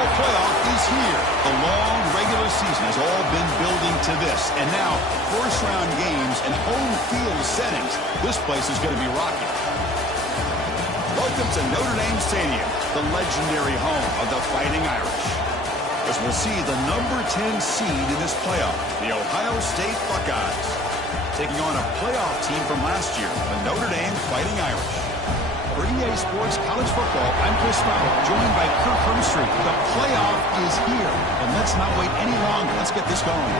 Football playoff is here. The long regular season has all been building to this. And now, first-round games and home field settings. This place is going to be rocking. Welcome to Notre Dame Stadium, the legendary home of the Fighting Irish. As we'll see the number 10 seed in this playoff, the Ohio State Buckeyes, taking on a playoff team from last year, the Notre Dame Fighting Irish. For EA Sports College Football, I'm Chris Fowler, joined by Kirk Hermstreet. The playoff is here, and let's not wait any longer. Let's get this going.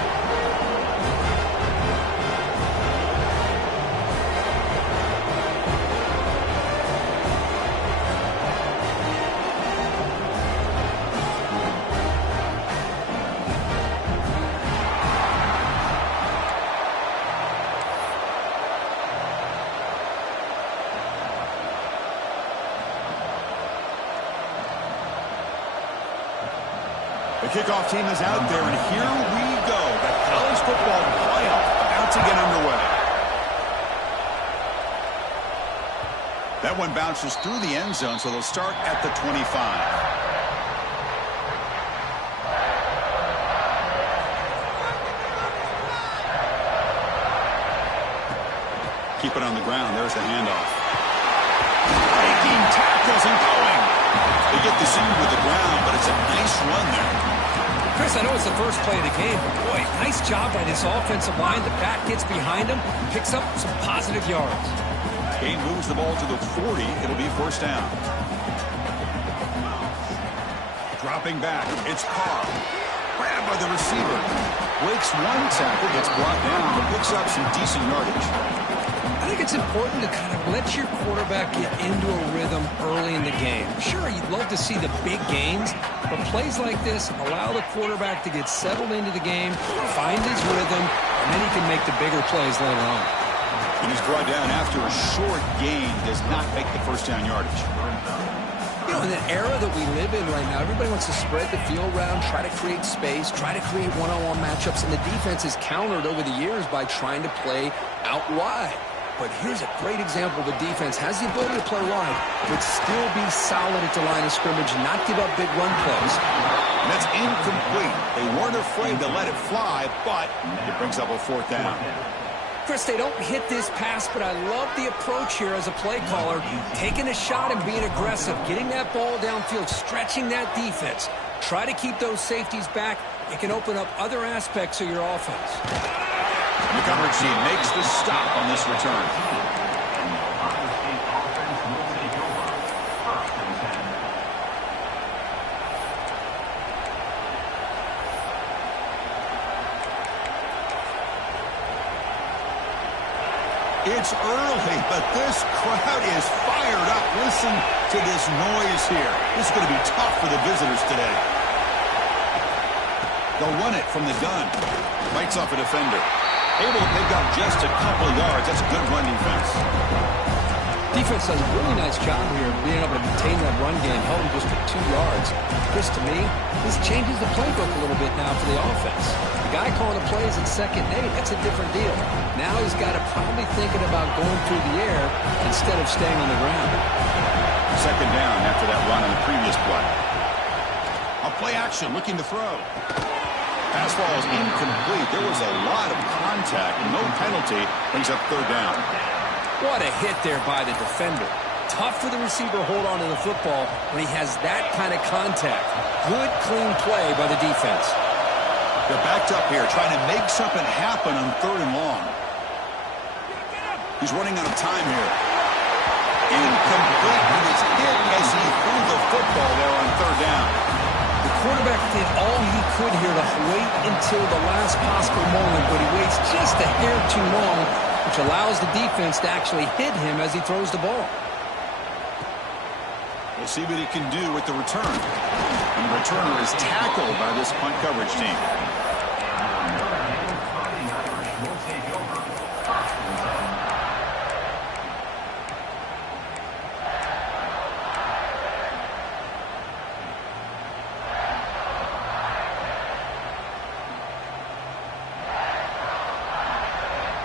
The kickoff team is out there, and here we go. The college football playoff about to get underway. That one bounces through the end zone, so they'll start at the 25. Keep it on the ground. There's the handoff. Breaking tackles and going. They get the seam with the ground, but it's a nice run there. Chris, I know it's the first play of the game, but boy, nice job by this offensive line. The back gets behind him, picks up some positive yards. Game moves the ball to the 40. It'll be first down. Dropping back, it's Carr. Grabbed by the receiver. Breaks one tackle, gets brought down, but picks up some decent yardage. I think it's important to kind of let your quarterback get into a rhythm early in the game. Sure, you'd love to see the big gains, but plays like this allow the quarterback to get settled into the game, find his rhythm, and then he can make the bigger plays later on. And he's brought down after a short gain, does not make the first down yardage. You know, in the era that we live in right now, everybody wants to spread the field around, try to create space, try to create one-on-one matchups, and the defense is countered over the years by trying to play out wide. But here's a great example. The defense has the ability to play wide, but still be solid at the line of scrimmage, not give up big run plays. And that's incomplete. They weren't afraid to let it fly, but it brings up a fourth down. Chris, they don't hit this pass, but I love the approach here as a play caller. Taking a shot and being aggressive, getting that ball downfield, stretching that defense. Try to keep those safeties back. It can open up other aspects of your offense. The coverage team makes the stop on this return. It's early, but this crowd is fired up. Listen to this noise here. This is going to be tough for the visitors today. They'll run it from the gun. Bites off a defender. They've got just a couple of yards. That's a good run defense. Defense does a really nice job here of being able to maintain that run game, held him just for 2 yards. Chris, to me, this changes the playbook a little bit now for the offense. The guy calling the plays at 2nd and 8, that's a different deal. Now he's got to probably thinking about going through the air instead of staying on the ground. 2nd down after that run on the previous play. A play action, looking to throw. Pass ball is incomplete. There was a lot of contact. No penalty. Brings up 3rd down. What a hit there by the defender. Tough for the receiver to hold on to the football when he has that kind of contact. Good, clean play by the defense. They're backed up here, trying to make something happen on 3rd and long. He's running out of time here. Incomplete. He was hit as he threw the football there on 3rd down. The quarterback did all he could here to wait until the last possible moment, but he waits just a hair too long, which allows the defense to actually hit him as he throws the ball. We'll see what he can do with the return. And the returner is tackled by this punt coverage team.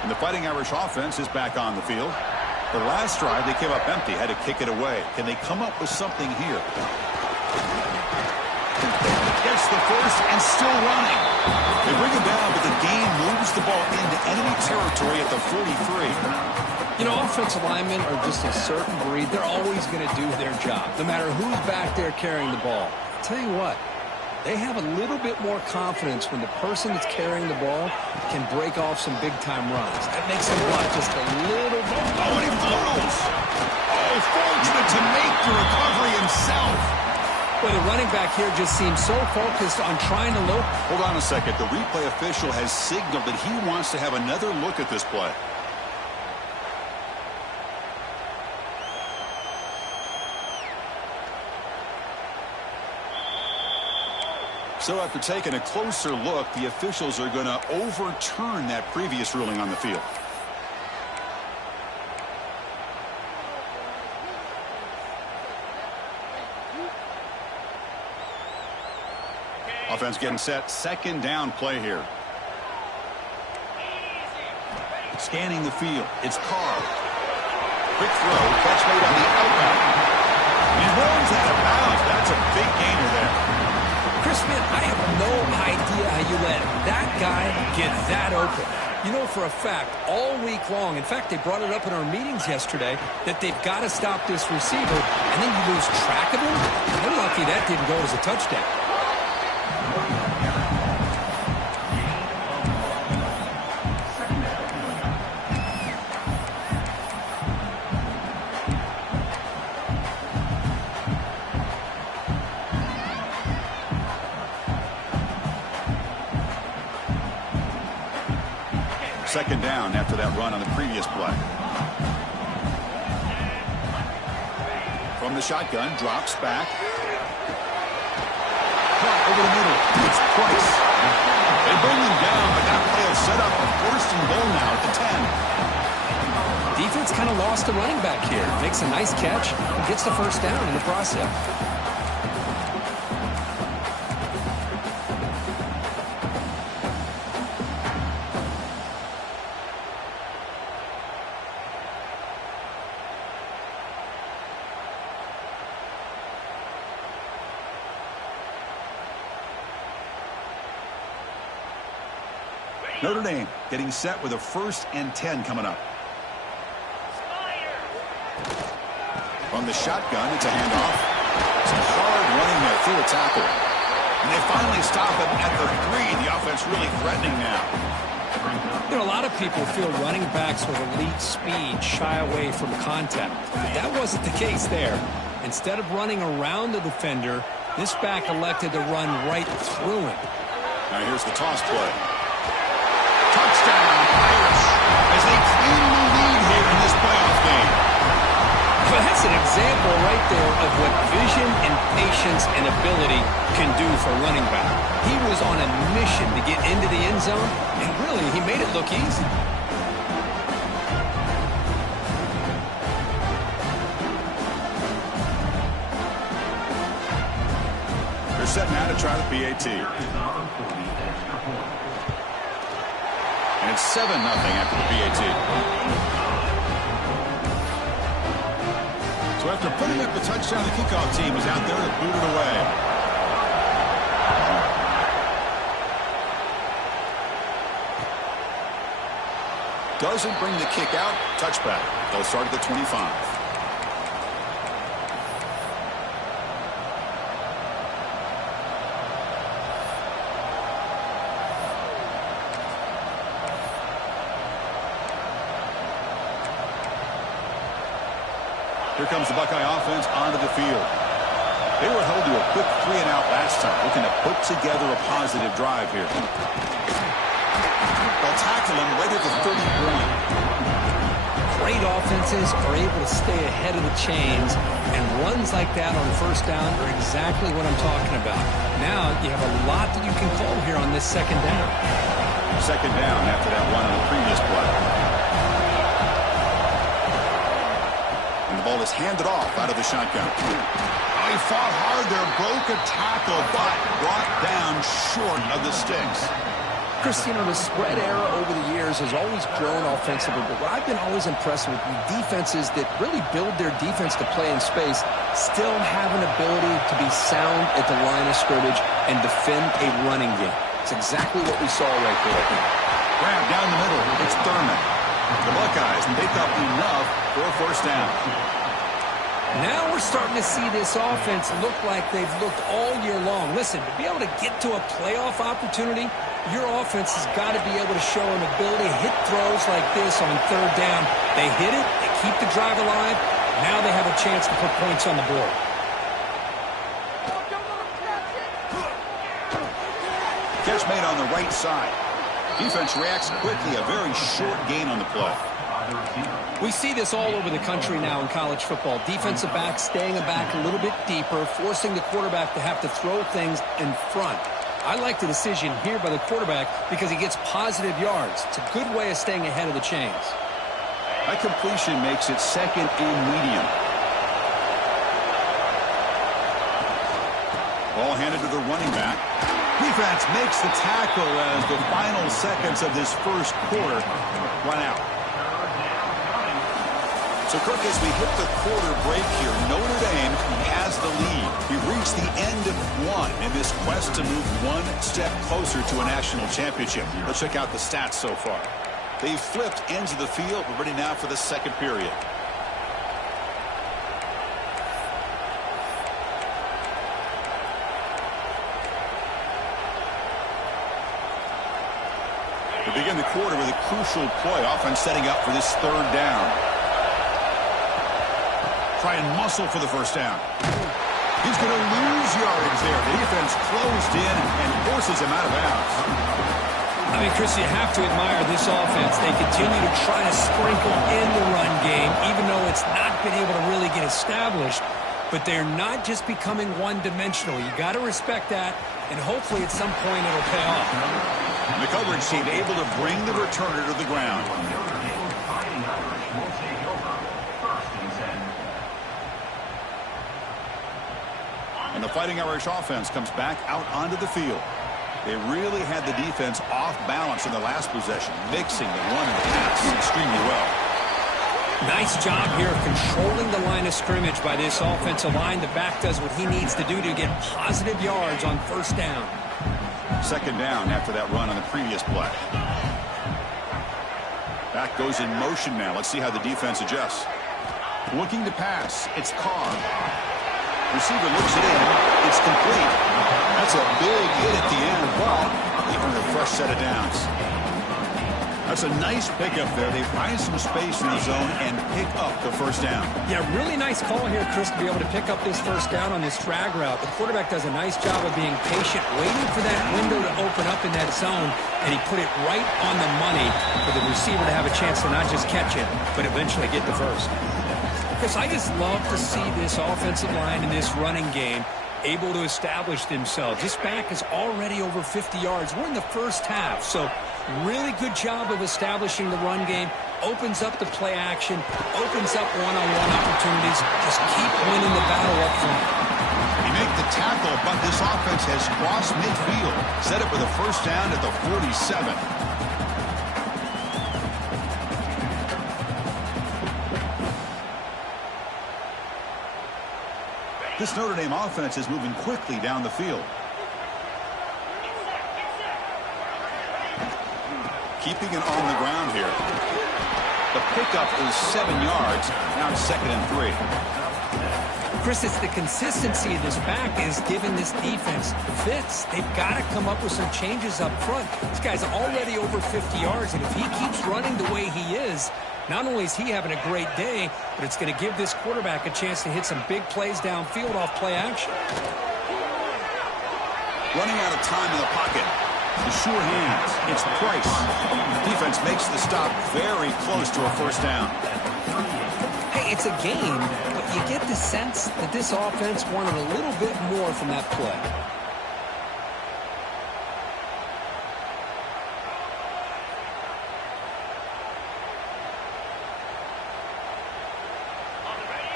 And the Fighting Irish offense is back on the field. The last drive, they came up empty, had to kick it away. Can they come up with something here? Gets the first and still running. They bring him down, but the gain moves the ball into enemy territory at the 43. You know, offensive linemen are just a certain breed. They're always going to do their job, no matter who's back there carrying the ball. I'll tell you what, they have a little bit more confidence when the person that's carrying the ball can break off some big-time runs. That makes them block just a little bit. Oh, and he falls. Oh, fortunate to make the recovery himself. Well, the running back here just seems so focused on trying to look. Hold on a second. The replay official has signaled that he wants to have another look at this play. So after taking a closer look, the officials are going to overturn that previous ruling on the field. Offense getting set. Second down play here. Scanning the field. It's Carr. Quick throw. Catch made on the outbound. He runs out of bounds. That's a big gainer there. Chris, man, I have no idea how you let that guy get that open. You know for a fact, all week long, in fact, they brought it up in our meetings yesterday, that they've got to stop this receiver, and then you lose track of him? They're lucky that didn't go as a touchdown. Second down after that run on the previous play. From the shotgun, drops back. Caught over the middle. It's Price. They bring him down, but that play will set up a first and goal now at the 10. Defense kind of lost the running back here. Makes a nice catch, gets the first down in the process. Notre Dame getting set with a 1st and 10 coming up. From the shotgun, it's a handoff. Some hard running there through a tackle. And they finally stop him at the 3. The offense really threatening now. You know, a lot of people feel running backs with elite speed shy away from contact. But that wasn't the case there. Instead of running around the defender, this back elected to run right through him. Now here's the toss play. Touchdown, Irish, as they claim the lead here in this playoff game. Well, that's an example right there of what vision and patience and ability can do for a running back. He was on a mission to get into the end zone, and really, he made it look easy. They're set now to try the PAT. And it's 7-0 after the PAT. So after putting up the touchdown, the kickoff team is out there to boot it away. Doesn't bring the kick out. Touchback. They'll start at the 25. Here comes the Buckeye offense onto the field. They were held to a quick 3-and-out last time, looking to put together a positive drive here. They'll tackle him right at the 31. Great offenses are able to stay ahead of the chains, and runs like that on first down are exactly what I'm talking about. Now you have a lot that you can call here on this second down. Second down after that one on the previous play. Ball is handed off out of the shotgun. Oh, he fought hard there, broke a tackle, but brought down short of the sticks. Chris, you know, the spread era over the years has always grown offensively, but what I've been always impressed with the defenses that really build their defense to play in space still have an ability to be sound at the line of scrimmage and defend a running game. It's exactly what we saw right there. Grab down the middle. It's Thurman. The Buckeyes pick up enough for a first down. Now we're starting to see this offense look like they've looked all year long. Listen, to be able to get to a playoff opportunity, your offense has got to be able to show an ability to hit throws like this on third down. They hit it, they keep the drive alive. Now they have a chance to put points on the board. Catch made on the right side. Defense reacts quickly. A very short gain on the play. We see this all over the country now in college football. Defensive backs staying back a little bit deeper, forcing the quarterback to have to throw things in front. I like the decision here by the quarterback because he gets positive yards. It's a good way of staying ahead of the chains. That completion makes it second and medium. Ball handed to the running back. Defense makes the tackle as the final seconds of this first quarter run out. So, Kirk, as we hit the quarter break here, Notre Dame has the lead. We've reached the end of one in this quest to move one step closer to a national championship. Let's check out the stats so far. They've flipped ends of the field. We're ready now for the second period. We begin the quarter with a crucial play. Offense setting up for this third down. Try and muscle for the first down. He's going to lose yardage there. The defense closed in and forces him out of bounds. I mean, Chris, you have to admire this offense. They continue to try to sprinkle in the run game, even though it's not been able to really get established. But they're not just becoming one-dimensional. You got to respect that, and hopefully at some point it'll pay off. The coverage team able to bring the returner to the ground. And the Fighting Irish offense comes back out onto the field. They really had the defense off balance in the last possession, mixing the run and the pass extremely well. Nice job here of controlling the line of scrimmage by this offensive line. The back does what he needs to do to get positive yards on first down. Second down after that run on the previous play. Back goes in motion now. Let's see how the defense adjusts. Looking to pass. It's Carr. Receiver looks it in. It's complete. That's a big hit at the end, but they earn a fresh set of downs. That's a nice pickup there. They find some space in the zone and pick up the first down. Yeah, really nice call here, Chris, to be able to pick up this first down on this drag route. The quarterback does a nice job of being patient, waiting for that window to open up in that zone, and he put it right on the money for the receiver to have a chance to not just catch it, but eventually get the first. Chris, I just love to see this offensive line in this running game able to establish themselves. This back is already over 50 yards. We're in the first half, so really good job of establishing the run game. Opens up the play action, opens up one-on-one opportunities. Just keep winning the battle up front. They make the tackle, but this offense has crossed midfield. Set up with a first down at the 47. This Notre Dame offense is moving quickly down the field. Keeping it on the ground here. The pickup is 7 yards. Now it's 2nd and 3. Chris, it's the consistency of this back is giving this defense fits. They've got to come up with some changes up front. This guy's already over 50 yards, and if he keeps running the way he is, not only is he having a great day, but it's going to give this quarterback a chance to hit some big plays downfield off play action. Running out of time in the pocket. The sure hands. It's Price. Defense makes the stop very close to a first down. Hey, it's a game, but you get the sense that this offense wanted a little bit more from that play.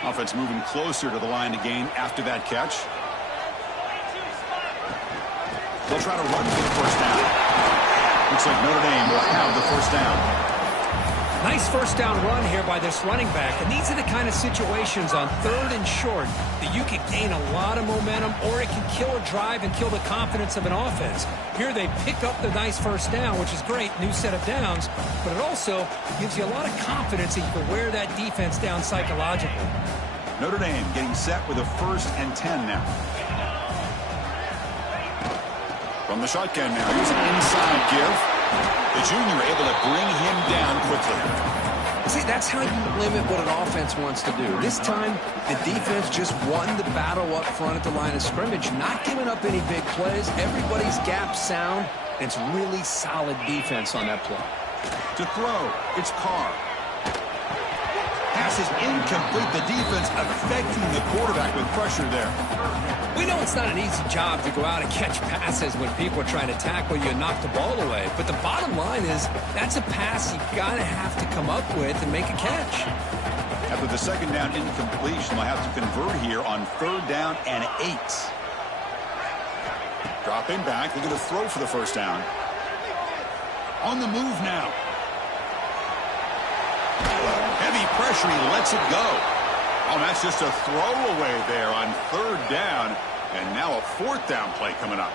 Offense moving closer to the line to gain after that catch. They'll try to run for the first down. Looks like Notre Dame will have the first down. Nice first down run here by this running back. And these are the kind of situations on 3rd and short that you can gain a lot of momentum, or it can kill a drive and kill the confidence of an offense. Here they pick up the nice first down, which is great, new set of downs, but it also gives you a lot of confidence that you can wear that defense down psychologically. Notre Dame getting set with a 1st and 10 now. From the shotgun now, here's an inside give. The junior able to bring him down quickly. See, that's how you limit what an offense wants to do. This time, the defense just won the battle up front at the line of scrimmage, not giving up any big plays. Everybody's gap sound. It's really solid defense on that play. To throw, it's Carr. Pass is incomplete. The defense affecting the quarterback with pressure there. We know it's not an easy job to go out and catch passes when people are trying to tackle you and knock the ball away. But the bottom line is that's a pass you got to have to come up with and make a catch. After the second down incompletion, they'll have to convert here on 3rd down and 8. Dropping back. They're going to throw for the first down. On the move now. Heavy pressure. He lets it go. Oh, that's just a throwaway there on 3rd down. And now a 4th down play coming up.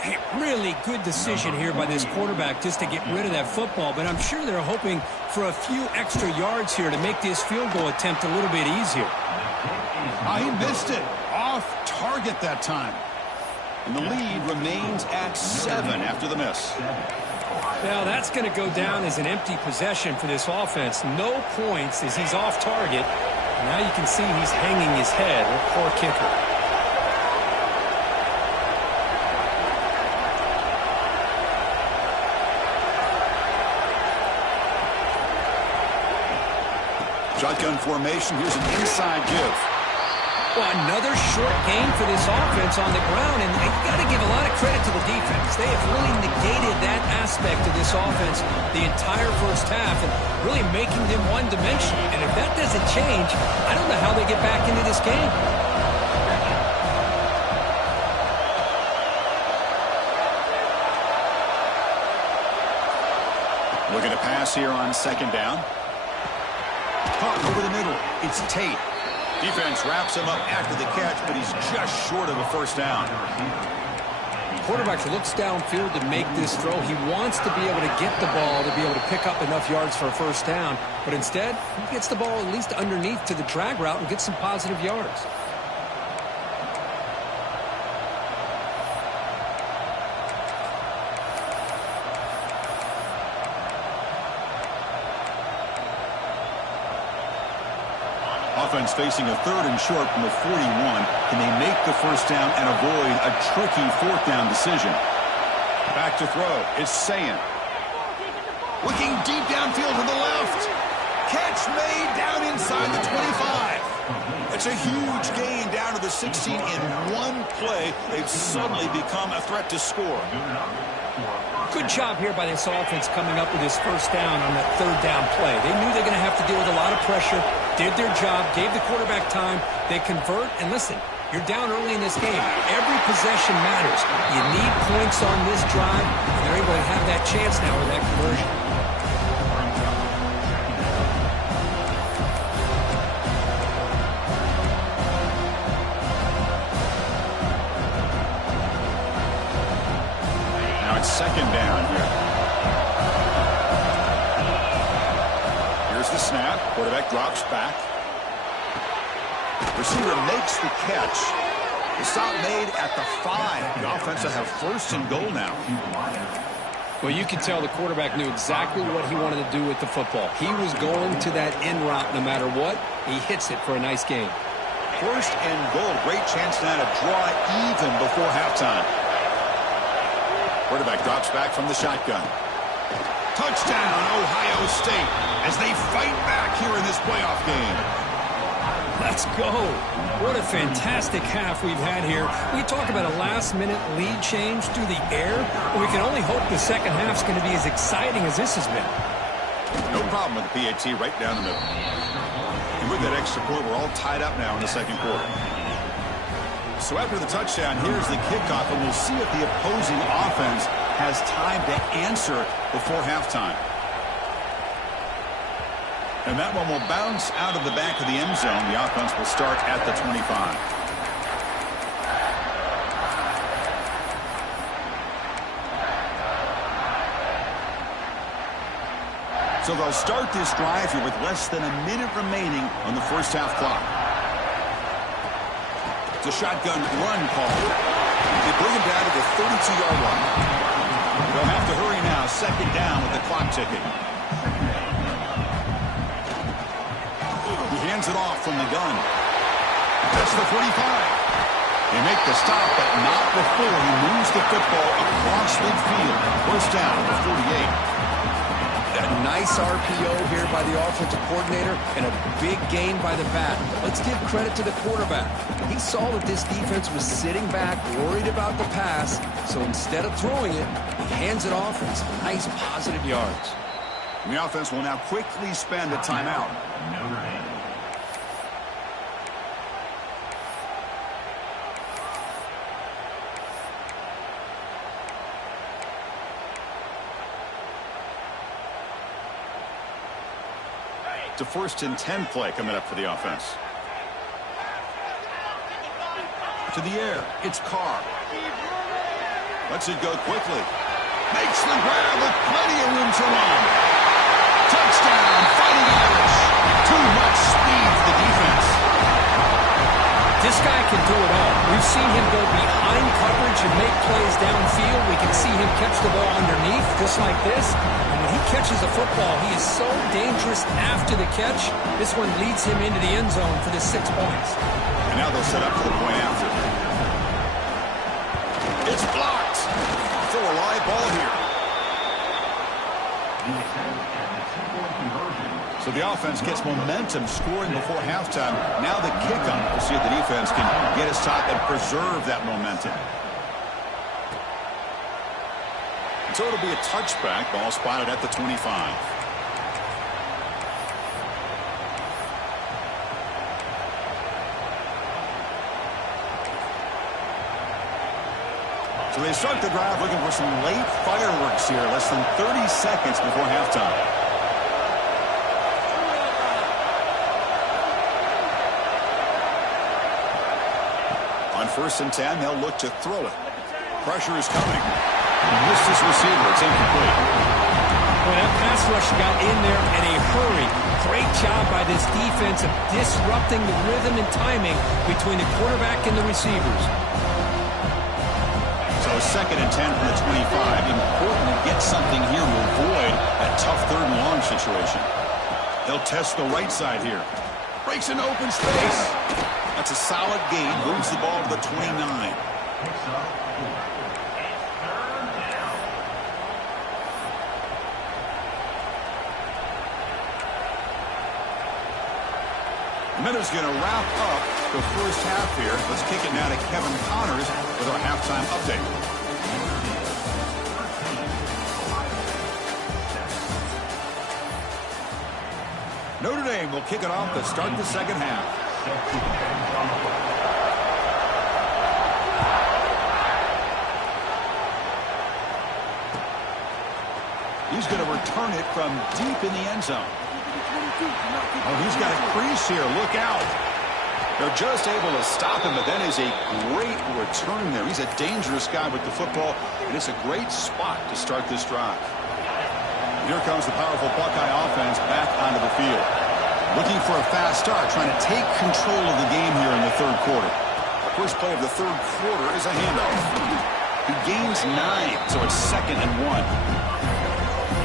Hey, really good decision here by this quarterback just to get rid of that football. But I'm sure they're hoping for a few extra yards here to make this field goal attempt a little bit easier. He missed it. Off target that time. And the lead remains at 7 after the miss. Now that's going to go down as an empty possession for this offense. No points as he's off target. Now you can see he's hanging his head. Poor kicker. Shotgun formation. Here's an inside give. Well, another short gain for this offense on the ground, and you got to give a lot of credit to the defense. They have really negated that aspect of this offense the entire first half and really making them one-dimensional. And if that doesn't change, I don't know how they get back into this game. Looking to pass here on 2nd down. Caught over the middle. It's Tate. Defense wraps him up after the catch, but he's just short of a first down. Quarterback looks downfield to make this throw. He wants to be able to get the ball to be able to pick up enough yards for a first down, but instead, he gets the ball at least underneath to the drag route and gets some positive yards. Offense facing a 3rd and short from the 41. Can they make the first down and avoid a tricky 4th down decision? Back to throw. It's Sayin. Looking deep downfield to the left. Catch made down inside the 25. It's a huge gain down to the 16 in one play. They've suddenly become a threat to score. Good job here by this offense coming up with this first down on that 3rd down play. They knew they're going to have to deal with a lot of pressure, did their job, gave the quarterback time. They convert, and listen, you're down early in this game. Every possession matters. You need points on this drive, and they're able to have that chance now with that conversion. Now it's 2nd down here. Here's the snap. Quarterback drops back. Receiver makes the catch. The stop made at the 5. The offense will have 1st and goal now. Well, you can tell the quarterback knew exactly what he wanted to do with the football. He was going to that in route no matter what. He hits it for a nice gain. 1st and goal. Great chance now to draw even before halftime. Quarterback drops back from the shotgun. Touchdown, Ohio State, as they fight back here in this playoff game. Let's go. What a fantastic half we've had here. We talk about a last-minute lead change through the air. We can only hope the second half's going to be as exciting as this has been. No problem with the PAT right down the middle. And with that extra point, we're all tied up now in the second quarter. So after the touchdown, here's the kickoff, and we'll see if the opposing offense has time to answer before halftime. And that one will bounce out of the back of the end zone. The offense will start at the 25. So they'll start this drive here with less than a minute remaining on the first half clock. It's a shotgun run call. They bring him down to the 32-yard line. They'll have to hurry now. Second down with the clock ticking. He hands it off from the gun. That's the 45. They make the stop, but not before he moves the football across midfield. First down at the 48. A nice RPO here by the offensive coordinator and a big gain by the back. Let's give credit to the quarterback. He saw that this defense was sitting back, worried about the pass, so instead of throwing it, he hands it off and some nice positive yards. And the offense will now quickly spend a timeout. It's a 1st and 10 play coming up for the offense. To the air, it's Carr. Lets it go quickly. Makes the grab with plenty of room to run. Touchdown, Fighting Irish. Too much speed for the defense. This guy can do it all. We've seen him go behind coverage and make plays downfield. We can see him catch the ball underneath, just like this. And when he catches a football, he is so dangerous after the catch. This one leads him into the end zone for the 6 points. And now they'll set up for the point after. It's blocked. Throw a live ball here. So the offense gets momentum scoring before halftime. Now the kickoff. We'll see if the defense can get his top and preserve that momentum. And so it'll be a touchback. Ball spotted at the 25. So they start the drive looking for some late fireworks here. Less than 30 seconds before halftime. On 1st and 10, they'll look to throw it. Pressure is coming. Missed his receiver. It's incomplete. Well, that pass rush got in there in a hurry. Great job by this defense of disrupting the rhythm and timing between the quarterback and the receivers. So 2nd and 10 from the 25. Important to get something here to avoid that tough 3rd and long situation. They'll test the right side here. Breaks into open space. That's a solid gain. Moves the ball to the 29. And that is going to wrap up the first half here. Let's kick it now to Kevin Connors with our halftime update. Notre Dame will kick it off to start the second half. He's going to return it from deep in the end zone. Oh, he's got a crease here. Look out. They're just able to stop him, but that is a great return there. He's a dangerous guy with the football, and it's a great spot to start this drive. Here comes the powerful Buckeye offense back onto the field. Looking for a fast start, trying to take control of the game here in the 3rd quarter. The first play of the 3rd quarter is a handoff. He gains 9, so it's 2nd and 1.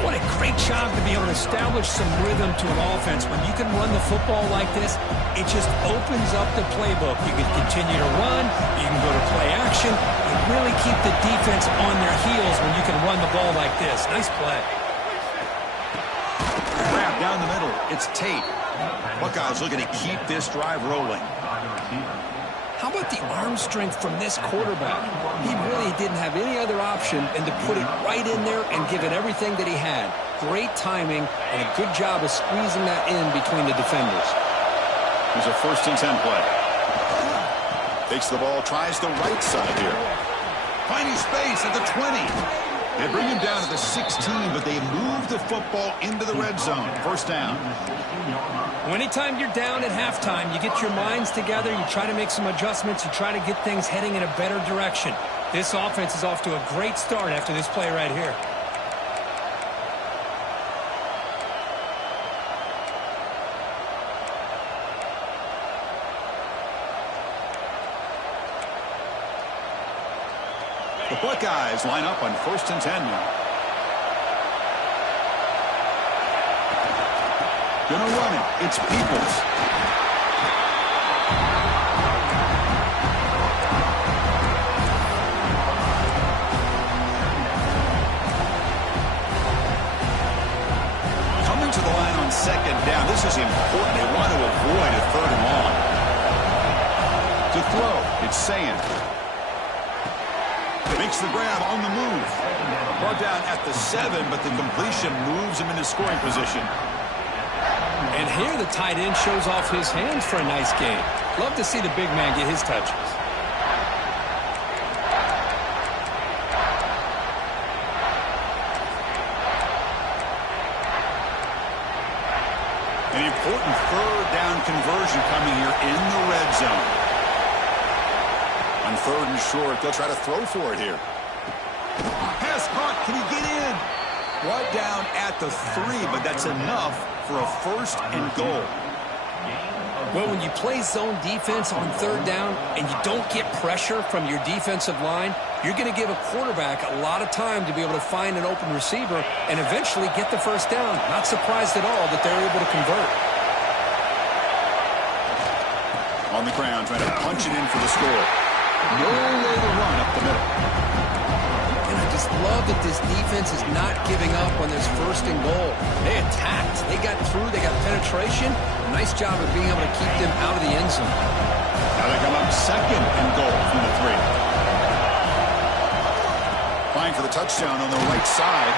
What a great job to be able to establish some rhythm to an offense. When you can run the football like this, it just opens up the playbook. You can continue to run, you can go to play action, and really keep the defense on their heels when you can run the ball like this. Nice play. Grab down the middle. It's Tate. Buckeyes looking to keep this drive rolling. How about the arm strength from this quarterback? He really didn't have any other option than to put it right in there and give it everything that he had. Great timing and a good job of squeezing that in between the defenders. Here's a 1st and 10 play. Takes the ball, tries the right side here. Finding space at the 20. They bring him down to the 16, but they move the football into the red zone. First down. Well, anytime you're down at halftime, you get your minds together, you try to make some adjustments, you try to get things heading in a better direction. This offense is off to a great start after this play right here. The Buckeyes line up on 1st and 10 now. Gonna run it. It's Peoples. Coming to the line on 2nd down. This is important. They want to avoid a 3rd and long. To throw, it's Saying. Makes the grab on the move. Brought down at the 7, but the completion moves him into scoring position. And here the tight end shows off his hands for a nice game. Love to see the big man get his touches. An important 3rd down conversion coming here in the red zone. On 3rd and short, they'll try to throw for it here. Pass caught. Can he get in? Brought down at the 3, but that's enough for a 1st and goal. Well, when you play zone defense on 3rd down and you don't get pressure from your defensive line, you're going to give a quarterback a lot of time to be able to find an open receiver and eventually get the 1st down. Not surprised at all that they're able to convert. On the ground, trying to punch it in for the score. No way to run up the middle. And I just love that this defense is not giving up on this 1st and goal. They attacked. They got through. They got penetration. Nice job of being able to keep them out of the end zone. Now they come up 2nd and goal from the 3. Applying for the touchdown on the right side.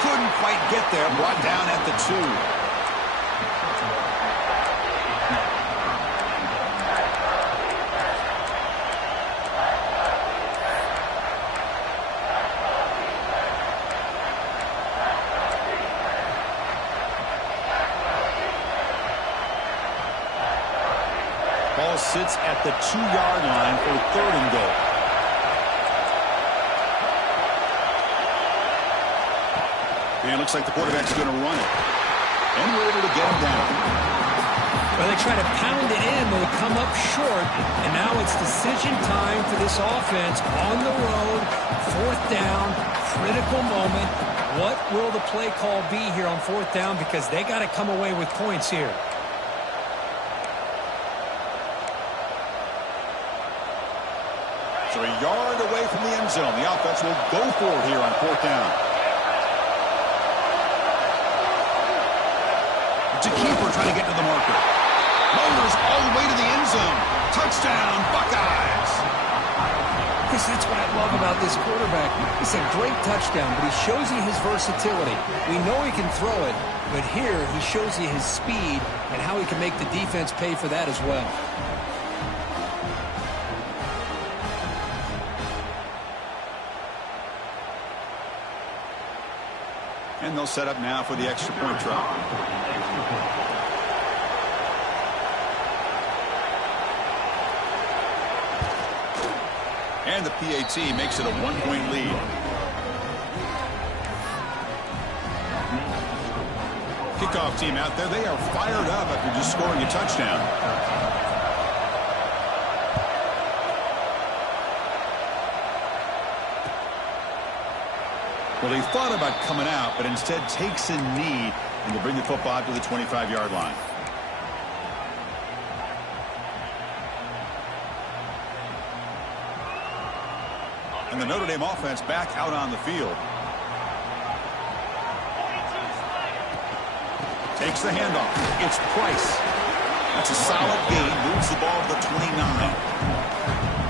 Couldn't quite get there. Brought down at the 2. Ball sits at the 2-yard line for 3rd and goal. And it looks like the quarterback's going to run it. And we're able to get him down. Well, they try to pound it in, but they come up short. And now it's decision time for this offense on the road. 4th down, critical moment. What will the play call be here on 4th down? Because they got to come away with points here. So a yard away from the end zone. The offense will go for it here on 4th down. To keeper trying to get to the marker. Motors all the way to the end zone. Touchdown, Buckeyes. Chris, that's what I love about this quarterback. It's a great touchdown, but he shows you his versatility. We know he can throw it, but here he shows you his speed and how he can make the defense pay for that as well. And they'll set up now for the extra point try. And the PAT makes it a 1-point lead. Kickoff team out there. They are fired up after just scoring a touchdown. Well, he thought about coming out, but instead takes a knee and to bring the football out to the 25-yard line. And the Notre Dame offense back out on the field. Takes the handoff. It's Price. That's a solid gain. Moves the ball to the 29.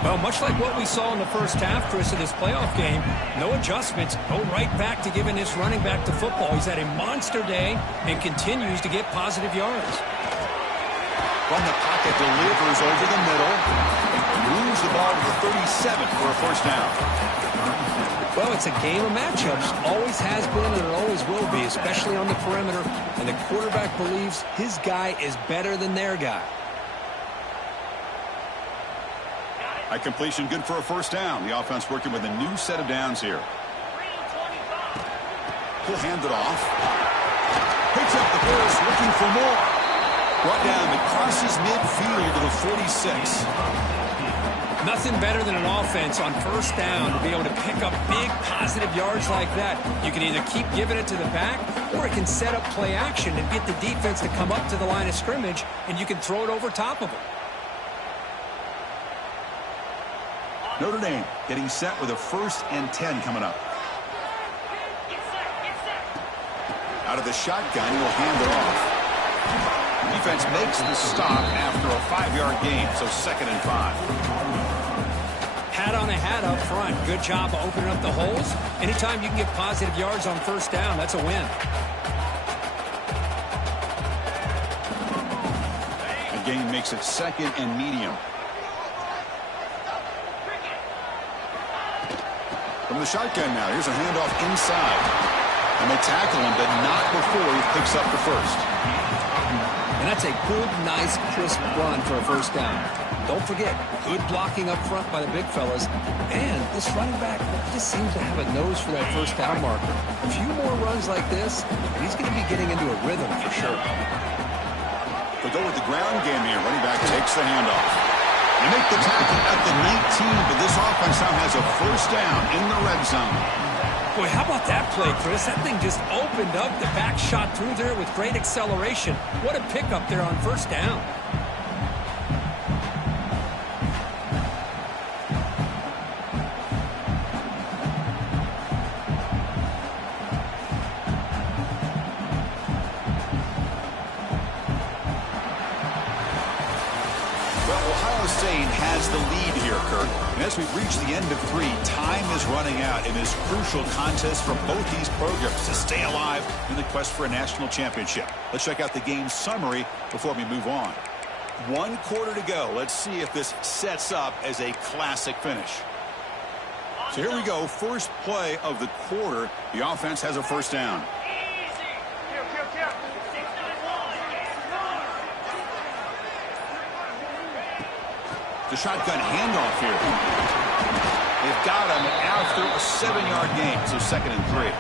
Well, much like what we saw in the first half, Chris, of this playoff game, no adjustments. Go right back to giving this running back the football. He's had a monster day and continues to get positive yards. From the pocket, delivers over the middle. Moves the ball to the 37 for a 1st down. Well, it's a game of matchups. Always has been and it always will be, especially on the perimeter. And the quarterback believes his guy is better than their guy. A completion good for a first down. The offense working with a new set of downs here. He'll hand it off. Picks up the first, looking for more. Brought down, it crosses midfield to the 46. Nothing better than an offense on first down to be able to pick up big positive yards like that. You can either keep giving it to the back, or it can set up play action and get the defense to come up to the line of scrimmage, and you can throw it over top of them. Notre Dame getting set with a 1st and 10 coming up. Out of the shotgun, he'll hand it off. Defense makes the stop after a 5-yard gain, so 2nd and 5. Hat on a hat up front. Good job of opening up the holes. Anytime you can get positive yards on first down, that's a win. The gain makes it 2nd and medium. From the shotgun now, here's a handoff inside. And they tackle him, but not before he picks up the first. And that's a good, nice, crisp run for a first down. Don't forget, good blocking up front by the big fellas. And this running back just seems to have a nose for that first down marker. A few more runs like this, and he's going to be getting into a rhythm for sure. They'll go with the ground game here. Running back takes the handoff. They make the tackle at the 19, but this offense now has a first down in the red zone. Boy, how about that play, Chris? That thing just opened up. The back shot through there with great acceleration. What a pickup there on first down. Has the lead here, Kirk. And as we reach the end of 3, time is running out in this crucial contest for both these programs to stay alive in the quest for a national championship. Let's check out the game summary before we move on. 1 quarter to go. Let's see if this sets up as a classic finish. So here we go. First play of the quarter. The offense has a first down. The shotgun handoff here. They've got him after a 7-yard gain, so 2nd and 3.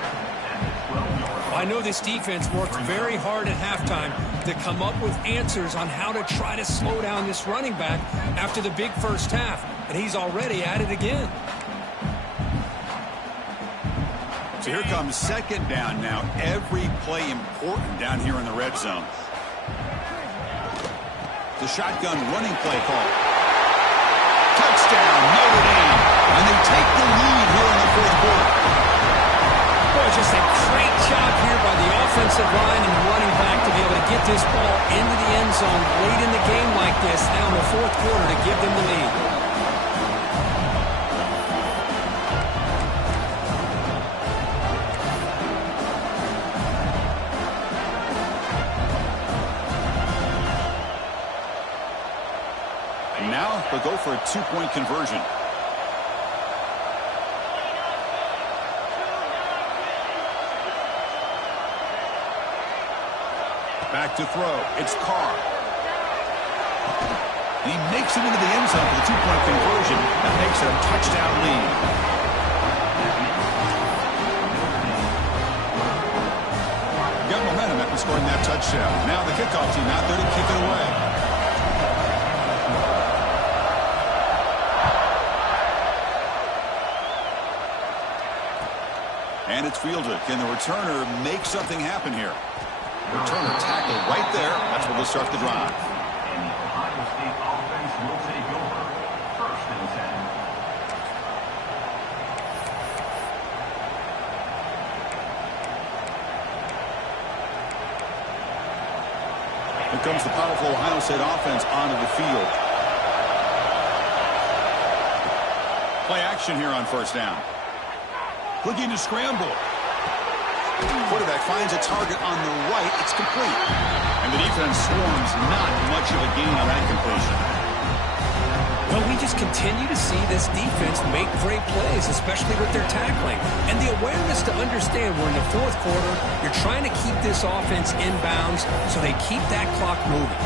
I know this defense worked very hard at halftime to come up with answers on how to try to slow down this running back after the big first half, and he's already at it again. So here comes 2nd down now. Every play important down here in the red zone. The shotgun running play call. Touchdown, Notre Dame. And they take the lead here in the 4th quarter. Boy, just a great job here by the offensive line and the running back to be able to get this ball into the end zone late in the game like this, now in the 4th quarter, to give them the lead. Now they'll go for a 2-point conversion. Back to throw. It's Carr. And he makes it into the end zone for the 2-point conversion. That makes it a touchdown lead. Got momentum after scoring that touchdown. Now the kickoff team out there to kick it away. And it's fielded. Can the returner make something happen here? Returner tackle right there. That's where they'll start the drive. And the Ohio State offense will take over. 1st and 10. Here comes the powerful Ohio State offense onto the field. Play action here on first down. Looking to scramble. Quarterback finds a target on the right. It's complete. And the defense swarms. Not much of a gain on that completion. Well, we just continue to see this defense make great plays, especially with their tackling. And the awareness to understand we're in the fourth quarter, you're trying to keep this offense in bounds so they keep that clock moving.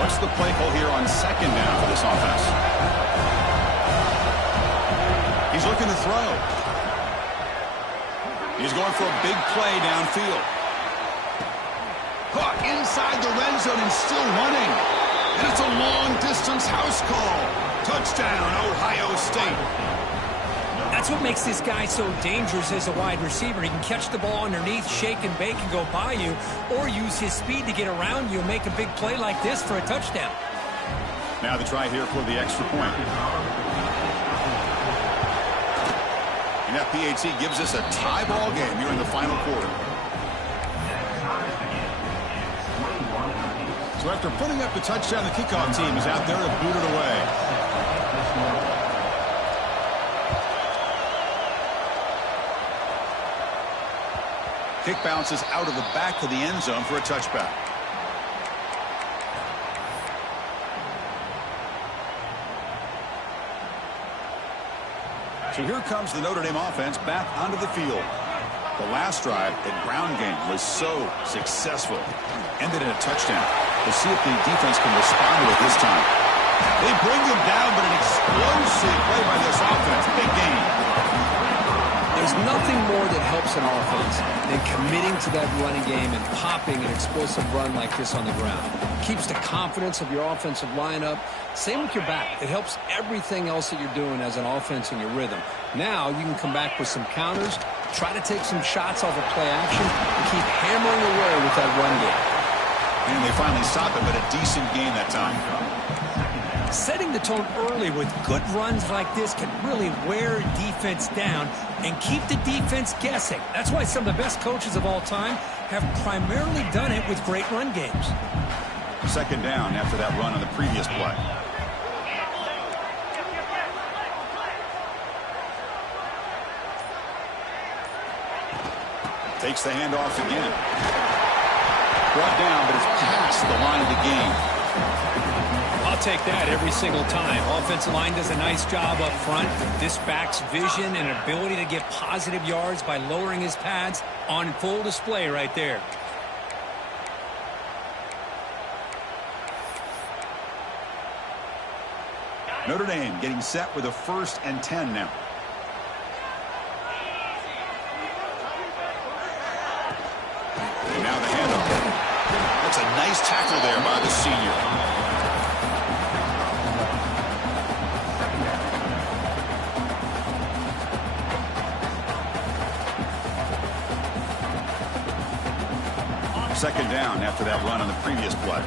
What's the play call here on second down for this offense? He's looking to throw. He's going for a big play downfield. Caught inside the red zone and still running. And it's a long-distance house call. Touchdown, Ohio State. That's what makes this guy so dangerous as a wide receiver. He can catch the ball underneath, shake and bake and go by you, or use his speed to get around you and make a big play like this for a touchdown. Now the try here for the extra point. And FPHC gives us a tie ball game here in the final quarter. So after putting up the touchdown, the kickoff team is out there to boot it away. Kick bounces out of the back of the end zone for a touchback. So here comes the Notre Dame offense back onto the field. The last drive, that ground game, was so successful. Ended in a touchdown. We'll see if the defense can respond to it this time. They bring them down, but an explosive play by this offense. Big game. There's nothing more that helps an offense than committing to that running game and popping an explosive run like this on the ground. Keeps the confidence of your offensive lineup. Same with your back. It helps everything else that you're doing as an offense in your rhythm. Now you can come back with some counters, try to take some shots off of play action, and keep hammering away with that run game. And they finally stop it, but a decent game that time. Setting the tone early with good runs like this can really wear defense down and keep the defense guessing. That's why some of the best coaches of all time have primarily done it with great run games. Second down after that run on the previous play. Takes the handoff again. Brought down, but it's past the line of the game. I'll take that every single time. Offensive line does a nice job up front. This back's vision and ability to get positive yards by lowering his pads on full display right there. Notre Dame getting set with a 1st and 10 now. And now the handoff. That's a nice tackle there by the senior. Second down after that run on the previous play.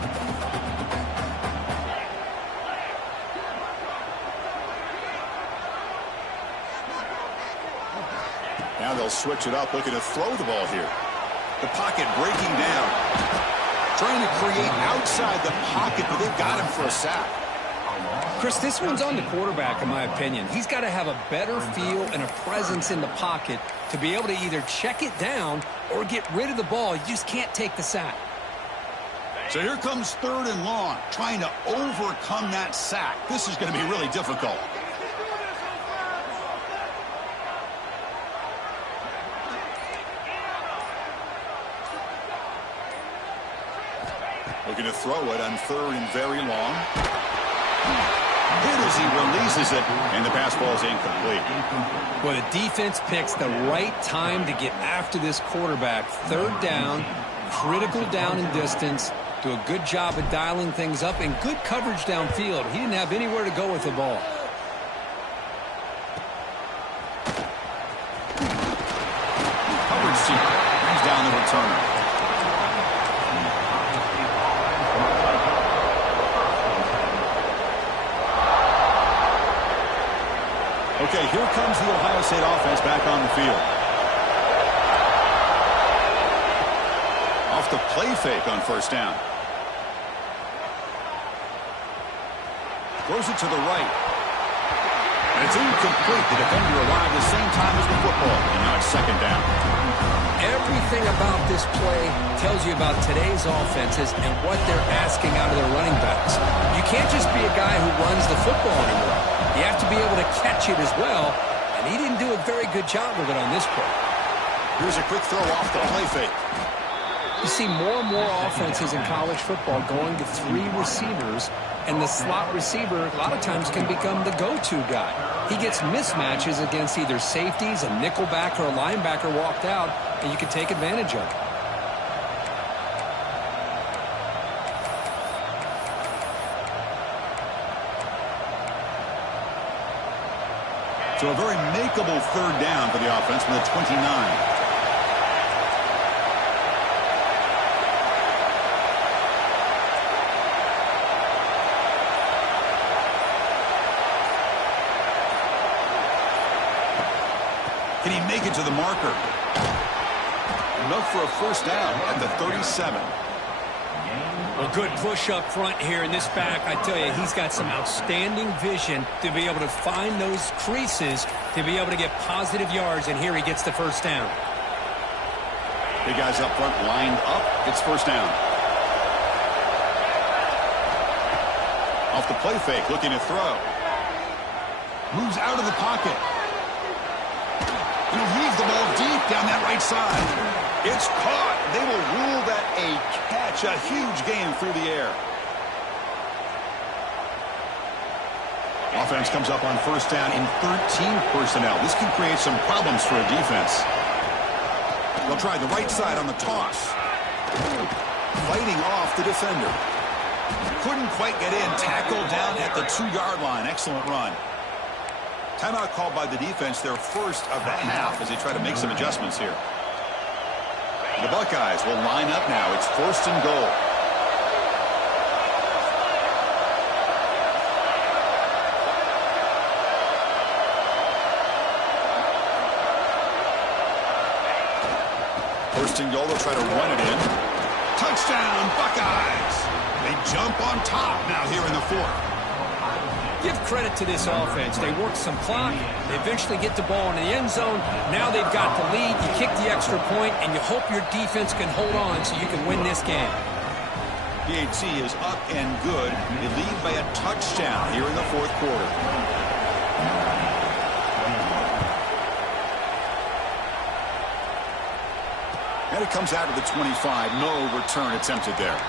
Now they'll switch it up, looking to throw the ball here. The pocket breaking down. Trying to create outside the pocket, but they've got him for a sack. Chris, this one's on the quarterback, in my opinion. He's got to have a better feel and a presence in the pocket to be able to either check it down or get rid of the ball. You just can't take the sack. So here comes 3rd and long, trying to overcome that sack. This is going to be really difficult. Looking to throw it on 3rd and very long. Hit as he releases it, and the pass ball is incomplete. Well, the defense picks the right time to get after this quarterback. 3rd down, critical down and distance. Do a good job of dialing things up and good coverage downfield. He didn't have anywhere to go with the ball. Coverage seeker brings down the returner. Okay, here comes the Ohio State offense back on the field. Off the play fake on 1st down. Throws it to the right. And it's incomplete. The defender arrived the same time as the football. And now it's 2nd down. Everything about this play tells you about today's offenses and what they're asking out of their running backs. You can't just be a guy who runs the football anymore. You have to be able to catch it as well, and he didn't do a very good job of it on this play. Here's a quick throw off the play fake. You see more and more offenses in college football going to 3 receivers, and the slot receiver a lot of times can become the go-to guy. He gets mismatches against either safeties, a nickelback, or a linebacker walked out, and you can take advantage of it. So a very makeable third down for the offense from the 29. Can he make it to the marker? Enough for a first down at the 37. A good push up front here in this back. I tell you, he's got some outstanding vision to be able to find those creases, to be able to get positive yards, and here he gets the first down. Big guys up front lined up. It's first down. Off the play fake, looking to throw. Moves out of the pocket. He'll heave the ball deep down that right side. It's caught. They will rule that a catch, a huge gain through the air. Offense comes up on first down in 13 personnel. This can create some problems for a defense. They'll try the right side on the toss. Fighting off the defender. Couldn't quite get in. Tackled down at the 2-yard line. Excellent run. Timeout called by the defense, their first of the half, as they try to make some adjustments here. The Buckeyes will line up now. It's first and goal. First and goal, they'll try to run it in. Touchdown, Buckeyes! They jump on top now here in the fourth. Give credit to this offense. They work some clock. They eventually get the ball in the end zone. Now they've got the lead. You kick the extra point, and you hope your defense can hold on so you can win this game. PAT is up and good. They lead by a touchdown here in the fourth quarter. And it comes out of the 25. No return attempted there.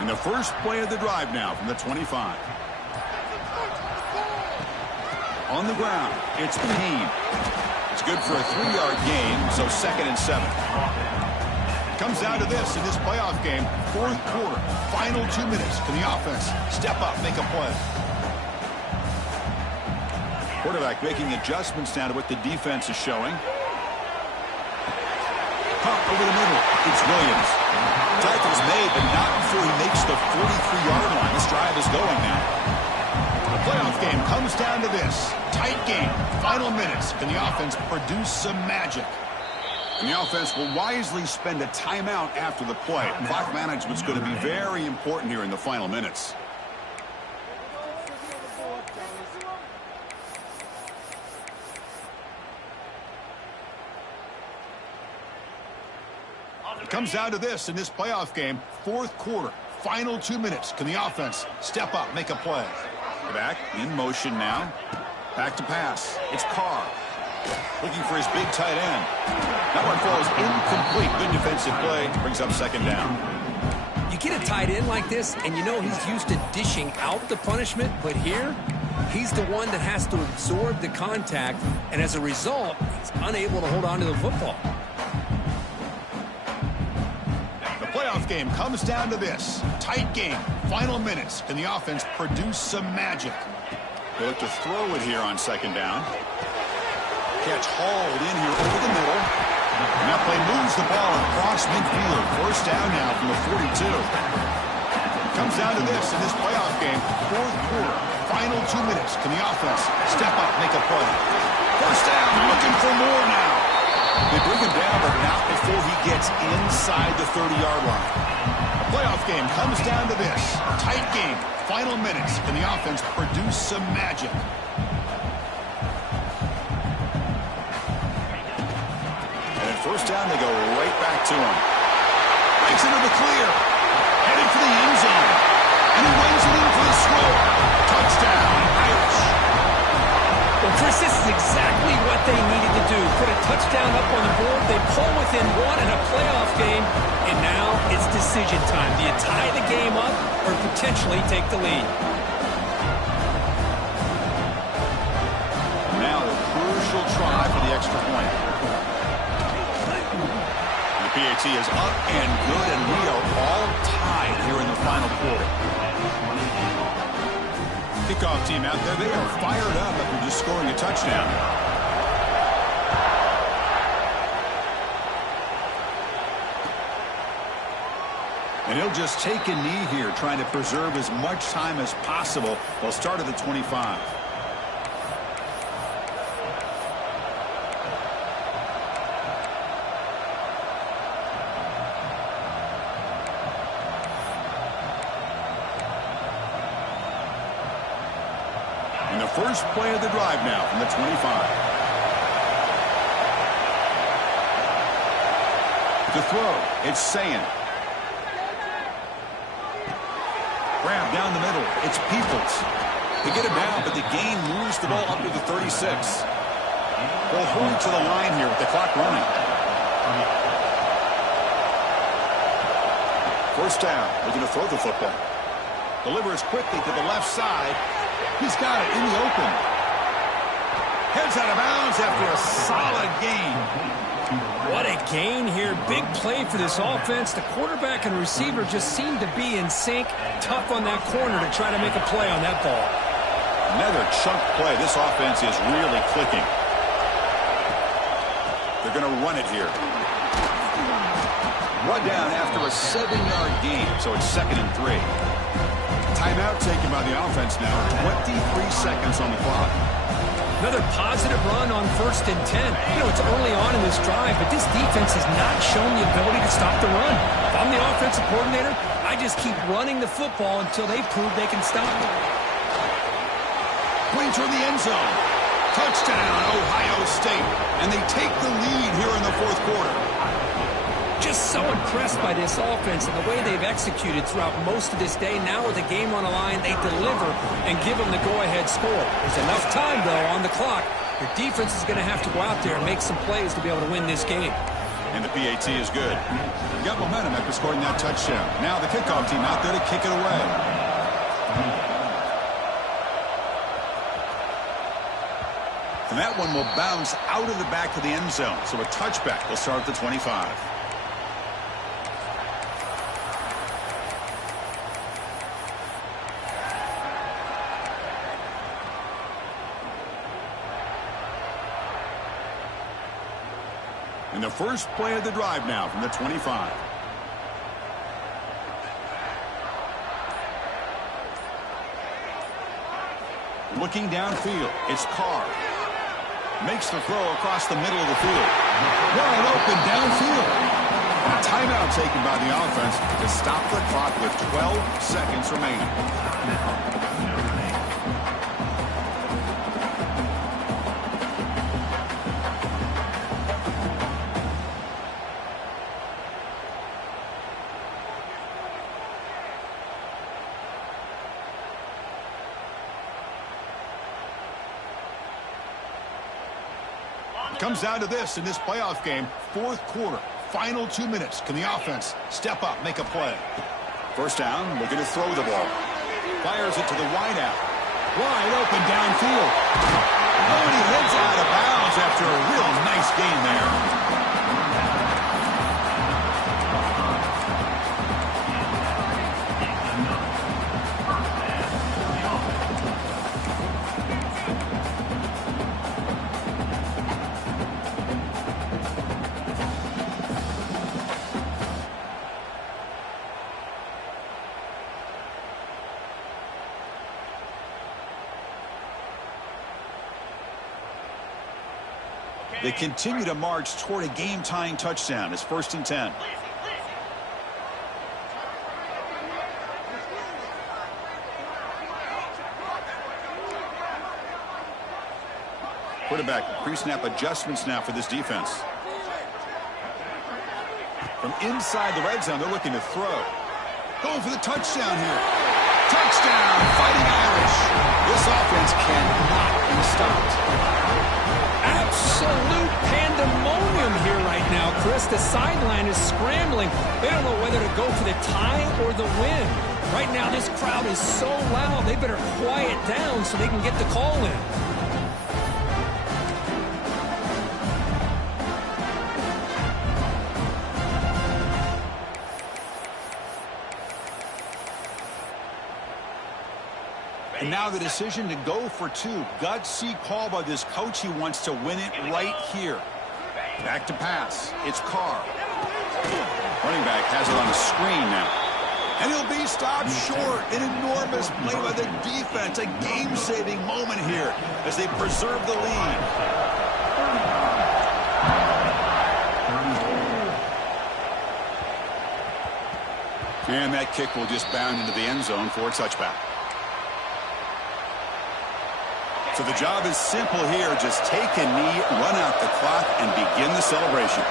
And the first play of the drive now from the 25. On the ground, it's Payne. It's good for a 3-yard gain, so 2nd and 7. Comes down to this in this playoff game, fourth quarter, final 2 minutes. Can the offense step up, make a play? Quarterback making adjustments now to what the defense is showing. Pump over the middle. It's Williams. Tackle's made, but not before he makes the 43-yard line. This drive is going now. The playoff game comes down to this. Tight game. Final minutes. Can the offense produce some magic? And the offense will wisely spend a timeout after the play. Clock management's going to be very important here in the final minutes. It comes down to this in this playoff game, fourth quarter, final 2 minutes. Can the offense step up, make a play? Back in motion now. Back to pass. It's Carr. Looking for his big tight end. That one falls incomplete. Good defensive play. Brings up second down. You get a tight end like this, and you know he's used to dishing out the punishment, but here, he's the one that has to absorb the contact, and as a result, he's unable to hold on to the football. Playoff game comes down to this. Tight game. Final minutes. Can the offense produce some magic? They look to throw it here on second down. Catch hauled in here over the middle. And that play moves the ball across midfield. First down now from the 42. Comes down to this in this playoff game. Fourth quarter. Final 2 minutes. Can the offense step up, make a play? First down, looking for more now. They bring him down, but not before he gets inside the 30-yard line. The playoff game comes down to this. Tight game. Final minutes. Can the offense produce some magic? And at first down, they go right back to him. Breaks into the clear. Headed for the end zone. And he runs it in for the score. Touchdown, Irish. Well, Chris, this is exactly what they needed to do. Put a touchdown up on the board. They pull within one in a playoff game. And now it's decision time. Do you tie the game up or potentially take the lead? Now the crucial try for the extra point. The PAT is up and good, and we are all tied here in the final quarter. Kickoff team out there, they are fired up after just scoring a touchdown. And he'll just take a knee here, trying to preserve as much time as possible. They'll start at the 25. And the first play of the drive now from the 25. To throw, it's Sayin. Grab down the middle. It's Peoples. They get him down, but the gain moves the ball up to the 36. They'll hold to the line here with the clock running. First down. They're going to throw the football. Delivers quickly to the left side. He's got it in the open. Heads out of bounds after a solid gain. What a gain here. Big play for this offense. The quarterback and receiver just seem to be in sync. Tough on that corner to try to make a play on that ball. Another chunk play. This offense is really clicking. They're going to run it here. Run down after a 7-yard gain, so it's 2nd and 3. Timeout taken by the offense now. 23 seconds on the clock. Another positive run on 1st and 10. You know, it's early on in this drive, but this defense has not shown the ability to stop the run. If I'm the offensive coordinator, I just keep running the football until they prove they can stop it. Going toward the end zone. Touchdown, Ohio State. And they take the lead here in the 4th quarter. Just so impressed by this offense and the way they've executed throughout most of this day. Now with the game on the line, they deliver and give them the go-ahead score. There's enough time, though, on the clock. Your defense is going to have to go out there and make some plays to be able to win this game. And the PAT is good. You got momentum after scoring that touchdown. Now the kickoff team out there to kick it away. And that one will bounce out of the back of the end zone. So a touchback will start at the 25. And the first play of the drive now from the 25. Looking downfield, it's Carr. Makes the throw across the middle of the field. Wide open downfield. And a timeout taken by the offense to stop the clock with 12 seconds remaining. Comes down to this in this playoff game. 4th quarter, final 2 minutes. Can the offense step up, make a play? First down, looking to throw the ball. Fires it to the wideout. Wide open downfield. Oh, and he heads out of bounds after a real nice gain there. They continue to march toward a game-tying touchdown. It's 1st and 10. Quarterback pre-snap adjustments now for this defense. From inside the red zone, they're looking to throw. Going for the touchdown here. Touchdown, Fighting Irish. This offense cannot be stopped. Absolute pandemonium here right now, Chris. The sideline is scrambling. They don't know whether to go for the tie or the win. Right now, this crowd is so loud, they better quiet down so they can get the call in. And now the decision to go for two. Gutsy call by this coach. He wants to win it right here. Back to pass. It's Carr. Running back has it on the screen now. And he'll be stopped short. An enormous play by the defense. A game-saving moment here as they preserve the lead. And that kick will just bound into the end zone for a touchback. So the job is simple here. Just take a knee, run out the clock, and begin the celebration.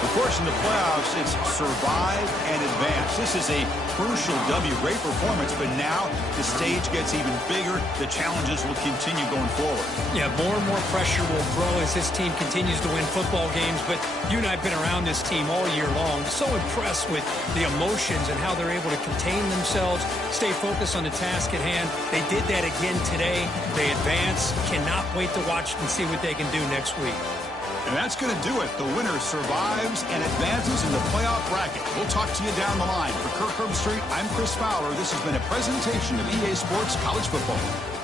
Of course, in the playoffs, it's survive and advance. This is a crucial W. Great performance, but now the stage gets even bigger. The challenges will continue going forward. Yeah, more and more pressure will grow as this team continues to win football games, but you and I have been around this team all year long. So impressed with the emotions and how they're able to contain themselves, stay focused on the task at hand. They did that again today. They advance. Cannot wait to watch and see what they can do next week. And that's going to do it. The winner survives and advances in the playoff bracket. We'll talk to you down the line. For Kirk Herbstreit, I'm Chris Fowler. This has been a presentation of EA Sports College Football.